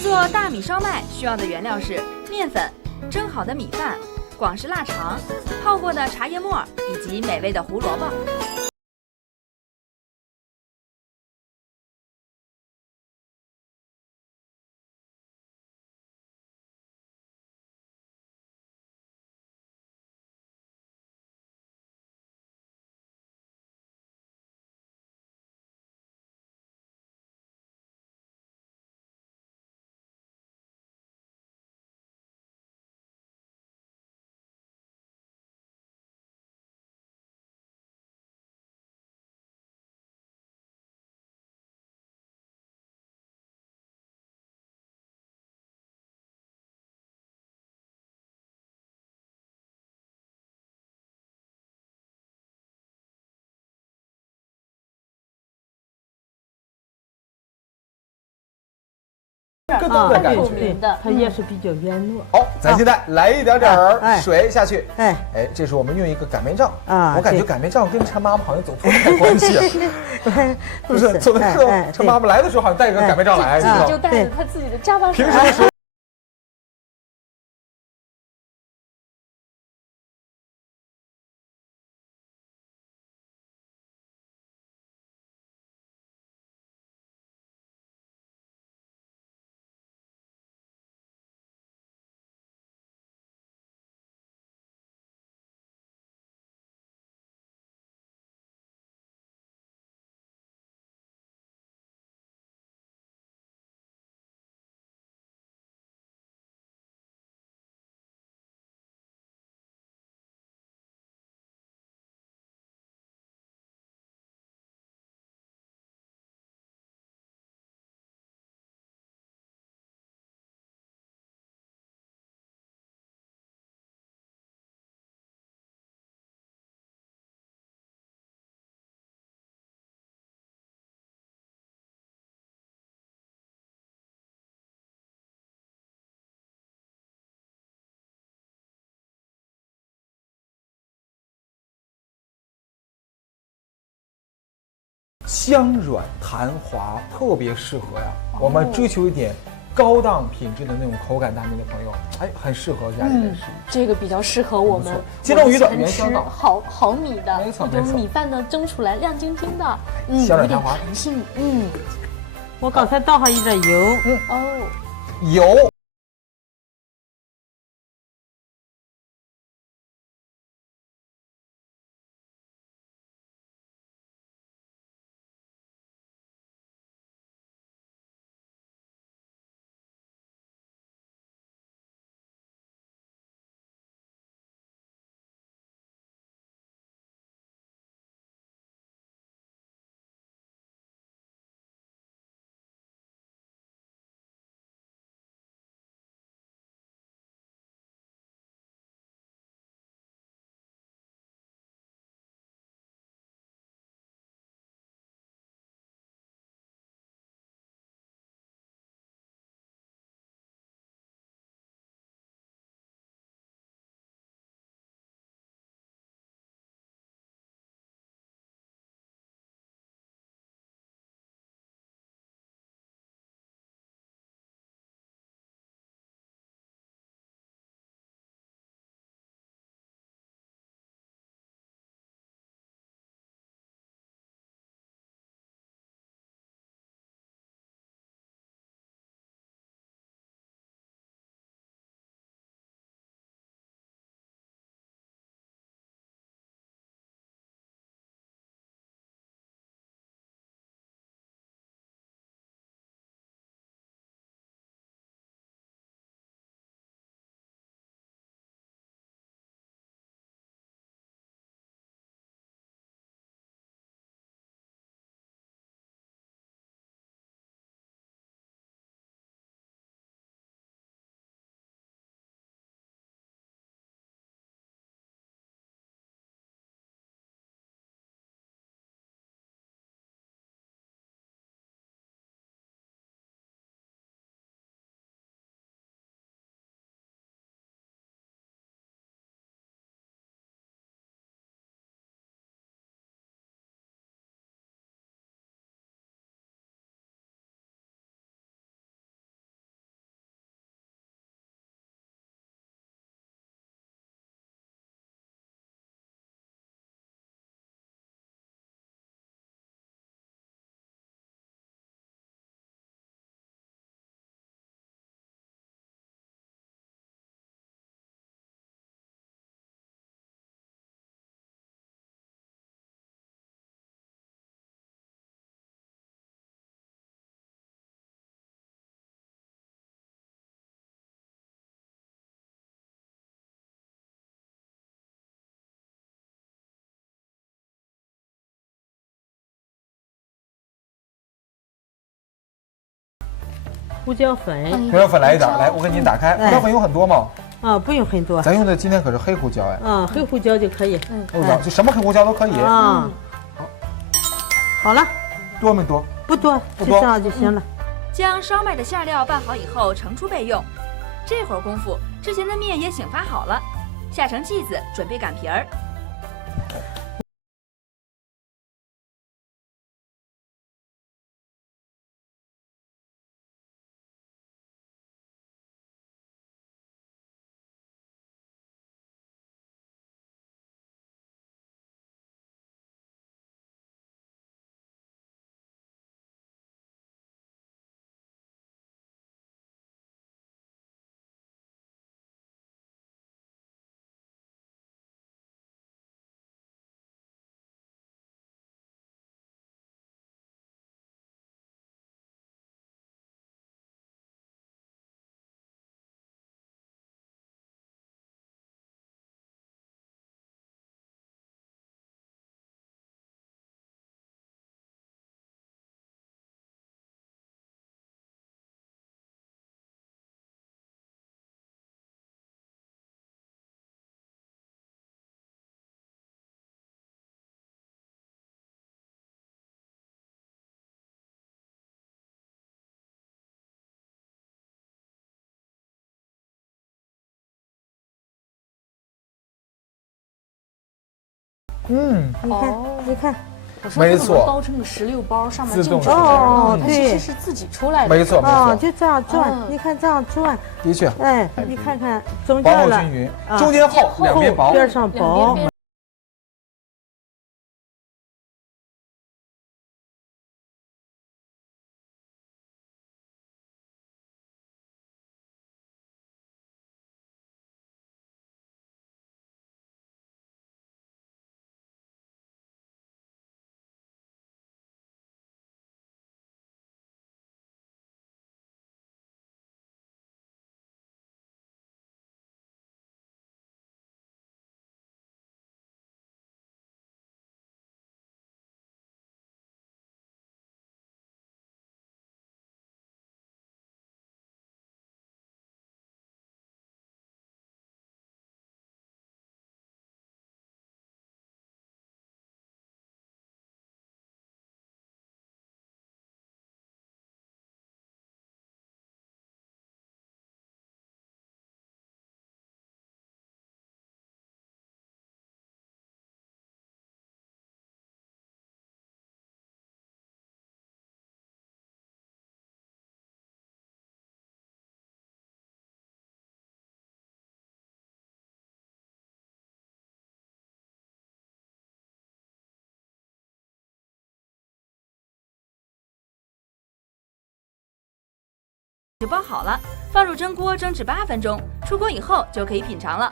制作大米烧麦需要的原料是面粉、蒸好的米饭、广式腊肠、泡过的茶叶末以及美味的胡萝卜。咯噔的感觉，对，它也是比较圆糯。好，咱现在来一点点哎水下去。哎，这是我们用一个擀面杖啊我感觉对擀面杖跟陈妈妈好像走错了关系啊。不是，走的时候，陈妈妈来的时候好像带一个擀面杖来，自己就你知道吗？带着他自己的扎巴手平时的时候。香软弹滑，特别适合呀。我们追求一点高档品质的那种口感大米的朋友，很适合家里人吃。这个比较适合我们鸡肉鱼的原吃香稻，好米的，没错那种没错米饭呢蒸出来亮晶晶的，香软有点弹滑弹性，我刚才倒上一点油，哦。油胡椒粉。胡椒粉来一点，来，我给您打开。胡椒粉有很多吗？啊，不用很多。咱用的今天可是黑胡椒哎。啊，黑胡椒就可以。黑胡椒就什么黑胡椒都可以。啊，好了，多没多？不多，就这样就行了。将烧麦的馅料拌好以后盛出备用。这会儿功夫，之前的面也醒发好了，下成剂子，准备擀皮儿。你看，我说它怎么包成个16包，上面净纸哦，它其实是自己出来的。没错。哦，就这样转，你看这样转。的确。哎，你看看中薄间了，厚均匀，中间厚，两边薄，边上薄。就包好了，放入蒸锅蒸至8分钟，出锅以后就可以品尝了。